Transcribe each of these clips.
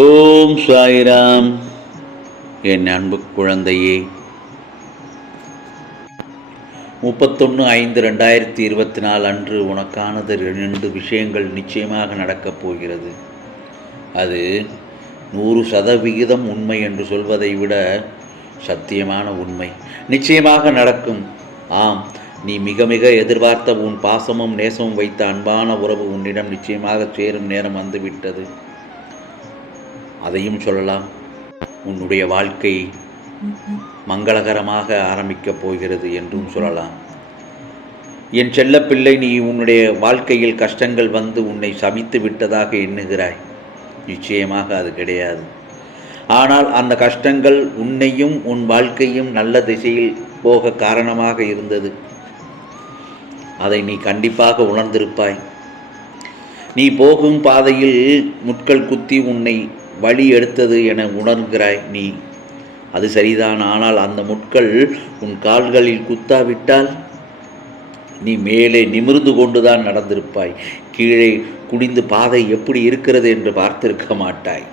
ஓம் சாய்ராம். என் அன்பு குழந்தையே. முப்பத்தொன்று ஐந்து ரெண்டாயிரத்தி இருபத்தி நாலு அன்று உனக்கானது ரெண்டு விஷயங்கள் நிச்சயமாக நடக்கப் போகிறது. அது நூறு சதவிகிதம் உண்மை என்று சொல்வதை விட சத்தியமான உண்மை. நிச்சயமாக நடக்கும். ஆம் நீ மிக மிக எதிர்பார்த்த உன் பாசமும் நேசமும் வைத்த அன்பான உறவு உன்னிடம் நிச்சயமாக சேரும் நேரம் வந்துவிட்டது. அதையும் சொல்லலாம். உன்னுடைய வாழ்க்கை மங்களகரமாக ஆரம்பிக்கப் போகிறது என்றும் சொல்லலாம். என் செல்லப்பிள்ளை நீ உன்னுடைய வாழ்க்கையில் கஷ்டங்கள் வந்து உன்னை சபித்து விட்டதாக எண்ணுகிறாய். நிச்சயமாக அது கிடையாது. ஆனால் அந்த கஷ்டங்கள் உன்னையும் உன் வாழ்க்கையும் நல்ல திசையில் போக காரணமாக இருந்தது. அதை நீ கண்டிப்பாக உணர்ந்திருப்பாய். நீ போகும் பாதையில் முட்கள் குத்தி உன்னை வழி எடுத்தது என உணர்கிறாய் நீ. அது சரிதான் ஆனால் அந்த முட்கள் உன் கால்களில் குத்தாவிட்டால் நீ மேலே நிமிர்ந்து கொண்டுதான் நடந்திருப்பாய். கீழே குனிந்து பாதை எப்படி இருக்கிறது என்று பார்த்திருக்க மாட்டாய்.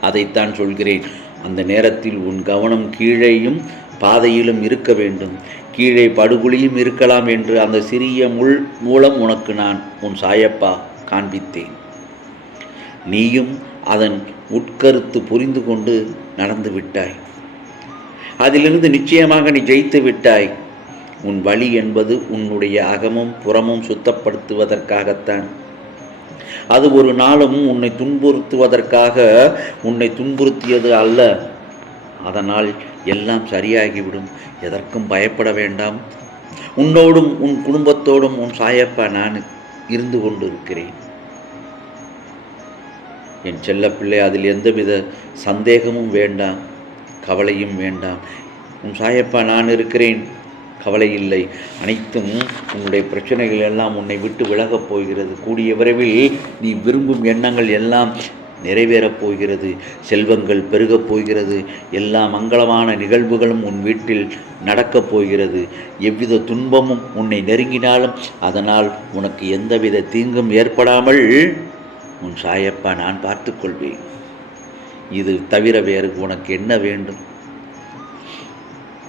அதைத்தான் சொல்கிறேன். அந்த நேரத்தில் உன் கவனம் கீழேயும் பாதையிலும் இருக்க வேண்டும். கீழே படுகுழியும் இருக்கலாம் என்று அந்த சிறிய முள் மூலம் உனக்கு நான் உன் சாயப்பா காண்பித்தேன். நீயும் அதன் உட்கருத்து புரிந்து கொண்டு நடந்து விட்டாய். அதிலிருந்து நிச்சயமாக நீ ஜெயித்து விட்டாய். உன் வழி என்பது உன்னுடைய அகமும் புறமும் சுத்தப்படுத்துவதற்காகத்தான். அது ஒரு நாளும் உன்னை துன்புறுத்துவதற்காக உன்னை துன்புறுத்தியது அல்ல. அதனால் எல்லாம் சரியாகிவிடும். எதற்கும் பயப்பட வேண்டாம். உன்னோடும் உன் குடும்பத்தோடும் உன் சாயப்பா நான் இருந்து கொண்டிருக்கிறேன். என் செல்லப்பிள்ளை அதில் எந்தவித சந்தேகமும் வேண்டாம் கவலையும் வேண்டாம். உன் சாயப்பா நான் இருக்கிறேன். கவலை இல்லை. அனைத்தும் உன்னுடைய பிரச்சனைகள் எல்லாம் உன்னை விட்டு விலகப் போகிறது. கூடிய விரைவில் நீ விரும்பும் எண்ணங்கள் எல்லாம் நிறைவேறப் போகிறது. செல்வங்கள் பெருகப் போகிறது. எல்லா மங்களமான நிகழ்வுகளும் உன் வீட்டில் நடக்கப் போகிறது. எவ்வித துன்பமும் உன்னை நெருங்கினாலும் அதனால் உனக்கு எந்தவித தீங்கும் ஏற்படாமல் உன் சாயப்பா நான் பார்த்துக்கொள்வேன் இது தவிர வேறு உனக்கு என்ன வேண்டும்?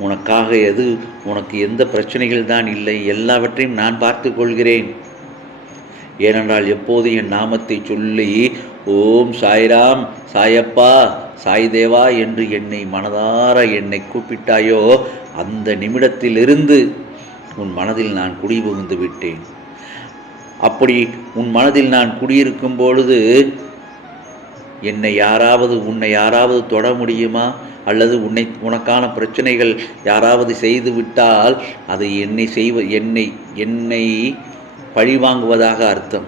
உனக்காக எது உனக்கு எந்த பிரச்சனைகள் தான் இல்லை எல்லாவற்றையும் நான் பார்த்து கொள்கிறேன். ஏனென்றால் எப்போது என் நாமத்தை சொல்லி ஓம் சாய்ராம் சாயப்பா சாய் தேவா என்று என்னை மனதார என்னை கூப்பிட்டாயோ அந்த நிமிடத்திலிருந்து உன் மனதில் நான் குடிபுகுந்து விட்டேன். அப்படி உன் மனதில் நான் குடியிருக்கும் பொழுது என்னை யாராவது உன்னை யாராவது தொட முடியுமா? அல்லது உன்னை உனக்கான பிரச்சனைகள் யாராவது செய்து விட்டால் அது என்னை செய்வ என்னை என்னை பழிவாங்குவதாக அர்த்தம்.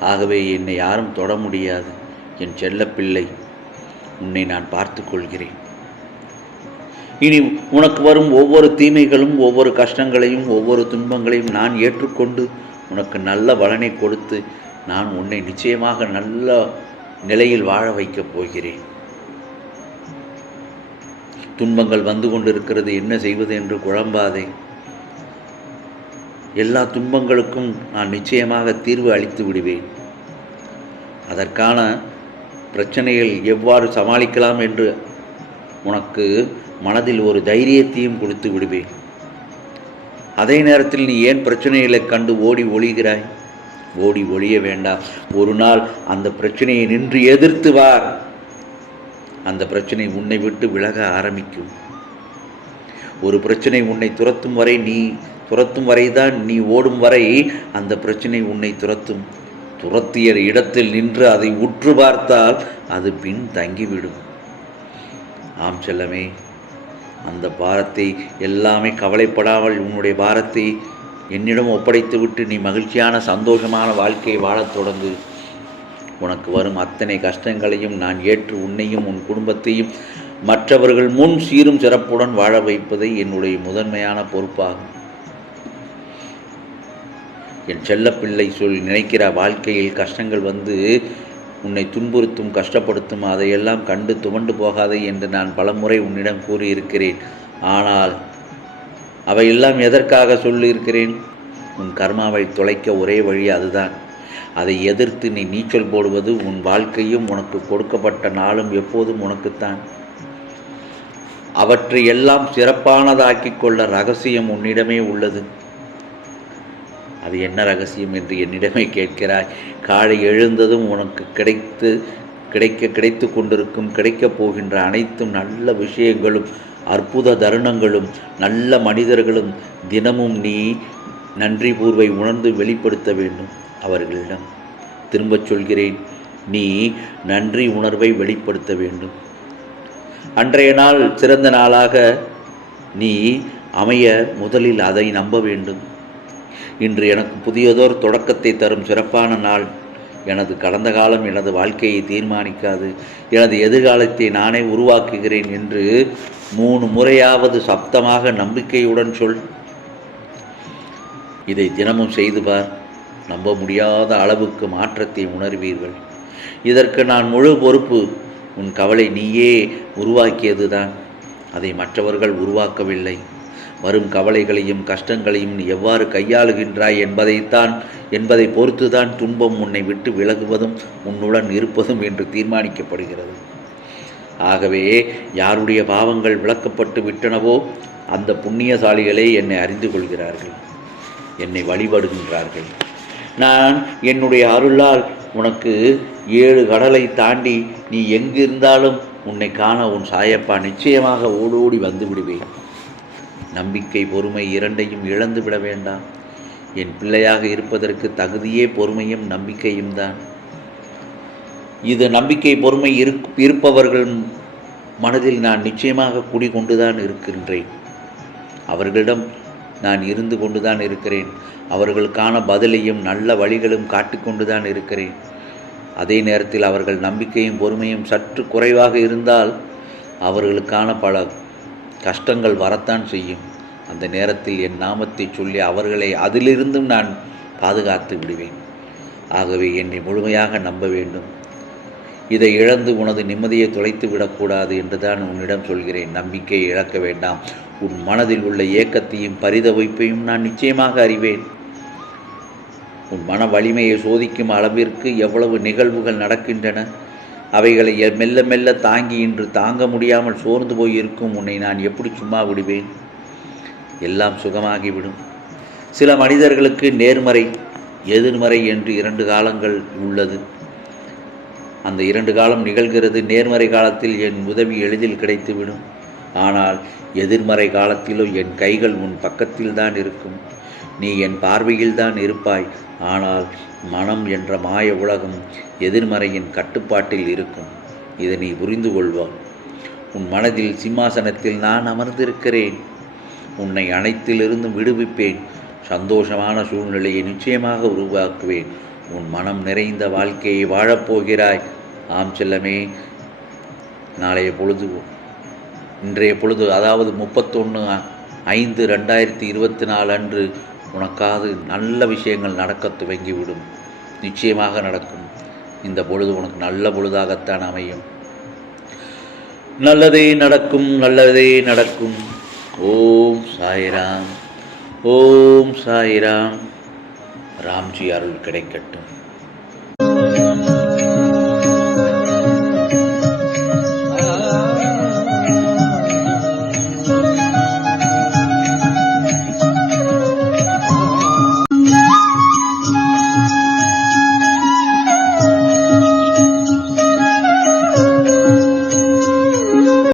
ஆகவே என்னை யாரும் தொட முடியாது. என் செல்லப்பிள்ளை உன்னை நான் பார்த்து கொள்கிறேன் இனி உனக்கு வரும் ஒவ்வொரு தீமைகளும் ஒவ்வொரு கஷ்டங்களையும் ஒவ்வொரு துன்பங்களையும் நான் ஏற்றுக்கொண்டு உனக்கு நல்ல பலனை கொடுத்து நான் உன்னை நிச்சயமாக நல்ல நிலையில் வாழ வைக்கப் போகிறேன். துன்பங்கள் வந்து கொண்டிருக்கிறது. என்ன செய்வது என்று குழம்பாதே. எல்லா துன்பங்களுக்கும் நான் நிச்சயமாக தீர்வு அளித்து விடுவேன். அதற்கான பிரச்சனைகள் எவ்வாறு சமாளிக்கலாம் என்று உனக்கு மனதில் ஒரு தைரியத்தையும் கொடுத்து விடுவேன். அதே நேரத்தில் நீ ஏன் பிரச்சனைகளை கண்டு ஓடி ஒழிகிறாய் ஓடி ஒழிய வேண்டாம் ஒரு நாள் அந்த பிரச்சனையை நின்று எதிர்த்து வார். அந்த பிரச்சனை உன்னை விட்டு விலக ஆரம்பிக்கும். ஒரு பிரச்சனை உன்னை துரத்தும் வரை நீ துரத்தும் வரை தான் நீ ஓடும் வரை அந்த பிரச்சனை உன்னை துரத்தும். துரத்திய இடத்தில் நின்று அதை உற்று பார்த்தால் அது பின் தங்கிவிடும். ஆம் செல்லமே அந்த பாரத்தை எல்லாமே கவலைப்படாமல் உன்னுடைய பாரத்தை என்னிடம் ஒப்படைத்துவிட்டு நீ மகிழ்ச்சியான சந்தோஷமான வாழ்க்கையை வாழத் தொடங்கு. உனக்கு வரும் அத்தனை கஷ்டங்களையும் நான் ஏற்று உன்னையும் உன் குடும்பத்தையும் மற்றவர்கள் முன் சீரும் சிறப்புடன் வாழ வைப்பதை என்னுடைய முதன்மையான பொறுப்பாகும். என் செல்லப்பிள்ளை சொல் நினைக்கிற வாழ்க்கையில் கஷ்டங்கள் வந்து உன்னை துன்புறுத்தும் கஷ்டப்படுத்தும் அதையெல்லாம் கண்டு துவண்டு போகாதே என்று நான் பலமுறை உன்னிடம் கூறியிருக்கிறேன். ஆனால் அவையெல்லாம் எதற்காக சொல்லியிருக்கிறேன்? உன் கர்மாவை தொலைக்க ஒரே வழி அதுதான். அதை எதிர்த்து நீ நீச்சல் போடுவது உன் வாழ்க்கையும் உனக்கு கொடுக்கப்பட்ட நாளும் எப்போதும் உனக்குத்தான். அவற்றை எல்லாம் சிறப்பானதாக்கிக் கொள்ள ரகசியம் உன்னிடமே உள்ளது. அது என்ன ரகசியம் என்று என்னிடமே கேட்கிறாய். காலை எழுந்ததும் உனக்கு கிடைத்து கிடைக்க கிடைத்து கொண்டிருக்கும் கிடைக்கப் போகின்ற அனைத்தும் நல்ல விஷயங்களும் அற்புத தருணங்களும் நல்ல மனிதர்களும் தினமும் நீ நன்றி பூர்வை உணர்ந்து வெளிப்படுத்த வேண்டும் அவர்களிடம். திரும்பச் சொல்கிறேன் நீ நன்றி உணர்வை வெளிப்படுத்த வேண்டும். அன்றைய நாள் சிறந்த நாளாக நீ அமைய முதலில் அதை நம்ப வேண்டும். இன்று எனக்கு புதியதோர் தொடக்கத்தை தரும் சிறப்பான நாள். எனது கடந்த காலம் எனது வாழ்க்கையை தீர்மானிக்காது. எனது எதிர்காலத்தை நானே உருவாக்குகிறேன் என்று மூணு முறையாவது சப்தமாக நம்பிக்கையுடன் சொல். இதை தினமும் செய்து பார். நம்ப முடியாத அளவுக்கு மாற்றத்தை உணர்வீர்கள். இதற்கு நான் முழு பொறுப்பு. உன் கவலை நீயே உருவாக்கியதுதான். அதை மற்றவர்கள் உருவாக்கவில்லை. வரும் கவலைகளையும் கஷ்டங்களையும் நீ எவ்வாறு கையாளுகின்றாய் என்பதைத்தான் என்பதை பொறுத்துதான் துன்பம் உன்னை விட்டு விலகுவதும் உன்னுடன் இருப்பதும் என்று தீர்மானிக்கப்படுகிறது. ஆகவே யாருடைய பாவங்கள் விளக்கப்பட்டு விட்டனவோ அந்த புண்ணியசாலிகளே என்னை அறிந்து கொள்கிறார்கள். என்னை வழிபடுகின்றார்கள். நான் என்னுடைய அருளால் உனக்கு ஏழு கடலை தாண்டி நீ எங்கிருந்தாலும் உன்னை காண உன் சாயப்பா நிச்சயமாக ஓடோடி வந்து விடுவேன். நம்பிக்கை பொறுமை இரண்டையும் இழந்து விட வேண்டாம். என் பிள்ளையாக இருப்பதற்கு தகுதியே பொறுமையும் நம்பிக்கையும் தான். இது நம்பிக்கை பொறுமை இருப்பவர்கள் மனதில் நான் நிச்சயமாக குடிகொண்டுதான் இருக்கின்றேன். அவர்களிடம் நான் இருந்து கொண்டுதான் இருக்கிறேன். அவர்களுக்கான பதிலையும் நல்ல வழிகளும் காட்டிக்கொண்டுதான் இருக்கிறேன். அதே நேரத்தில் அவர்கள் நம்பிக்கையும் பொறுமையும் சற்று குறைவாக இருந்தால் அவர்களுக்கான பல கஷ்டங்கள் வரத்தான் செய்யும். அந்த நேரத்தில் என் நாமத்தை சொல்லி அவர்களை அதிலிருந்தும் நான் பாதுகாத்து விடுவேன். ஆகவே என்னை முழுமையாக நம்ப வேண்டும். இதை இழந்து உனது நிம்மதியை தொலைத்து விடக்கூடாது என்றுதான் உன்னிடம் சொல்கிறேன். நம்பிக்கையை இழக்க வேண்டாம். உன் மனதில் உள்ள ஏக்கத்தையும் பரிதவிப்பையும் நான் நிச்சயமாக அறிவேன். உன் மன வலிமையை சோதிக்கும் அளவிற்கு எவ்வளவு நிகழ்வுகள் நடக்கின்றன. அவைகளை எ- மெல்ல மெல்ல தாங்கி இன்று தாங்க முடியாமல் சோர்ந்து போய் இருக்கும் உன்னை நான் எப்படி சும்மா விடுவேன்? எல்லாம் சுகமாகிவிடும். சில மனிதர்களுக்கு நேர்மறை எதிர்மறை என்று இரண்டு காலங்கள் உள்ளது. அந்த இரண்டு காலம் நிகழ்கிறது. நேர்மறை காலத்தில் என் உதவி எளிதில் கிடைத்துவிடும். ஆனால் எதிர்மறை காலத்திலோ என் கைகள் உன் பக்கத்தில் தான் இருக்கும். நீ என் பார்வையில்தான் இருப்பாய். ஆனால் மனம் என்ற மாய உலகம் எதிர்மறையின் கட்டுப்பாட்டில் இருக்கும். இதை நீ புரிந்து கொள்வாய். உன் மனதில் சிம்மாசனத்தில் நான் அமர்ந்திருக்கிறேன். உன்னை அனைத்திலிருந்தும் விடுவிப்பேன். சந்தோஷமான சூழ்நிலையை நிச்சயமாக உருவாக்குவேன். உன் மனம் நிறைந்த வாழ்க்கையை வாழப்போகிறாய். ஆம் செல்லமே நாளைய பொழுது இன்றைய பொழுது அதாவது முப்பத்தொன்று ஐந்து ரெண்டாயிரத்தி இருபத்தி நாலு அன்று உனக்காவது நல்ல விஷயங்கள் நடக்க துவங்கிவிடும். நிச்சயமாக நடக்கும். இந்த பொழுது உனக்கு நல்ல பொழுதாகத்தான் அமையும். நல்லதே நடக்கும் நல்லதே நடக்கும். ஓம் சாய்ராம் ஓம் சாய்ராம். ராம்ஜி அருள் கிடைக்கட்டும்.